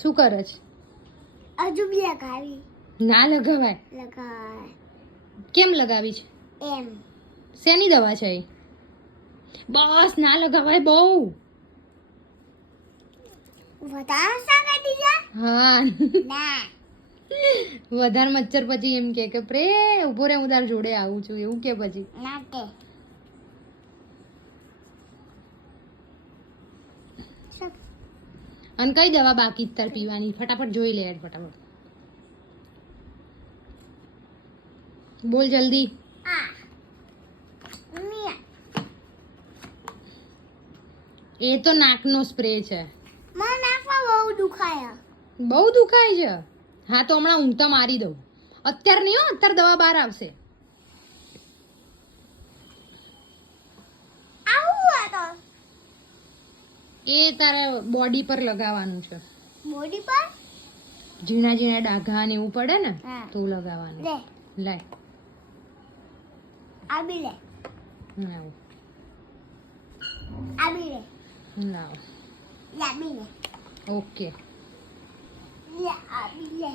શું કરે છે? હજુ બી લગાવી. ના લગાવાય. લગાય કેમ લગાવી છે? એમ. શેની દવા છે એ? બસ ના લગાવાય બહુ. વધારે સાગા દીજા હા ના. વધારે મચ્છર પછી એમ કે પ્રે ઉભો રે હું તાર જોડે આવું છું એવું કે પછી. ના કે અને કઈ દવા બાકી છે તાર પીવાની? ફટાફટ જોઈ લે યાર ફટાફટ. બોલ જલ્દી. આ મમ્મી એ તો નાકનો સ્પ્રે છે. મને નાકમાં બહુ દુખાય. બહુ દુખાય છે? હા તો હમણાં ઊંઘતા મારી દઉં. અત્યારે નહીં હો, અત્યારે દવા બહાર આવશે. આવું આ તો એ તારે બોડી પર લગાવવાનું છે. બોડી પર ઝીણા ઝીણા ડાઘા ને એવું પડે ને હા. તો લગાવવાનું. લે લાય આ બી લે લાવ આ બી લે લાવ. લે આ બી લે ઓકે. લે આ બી લે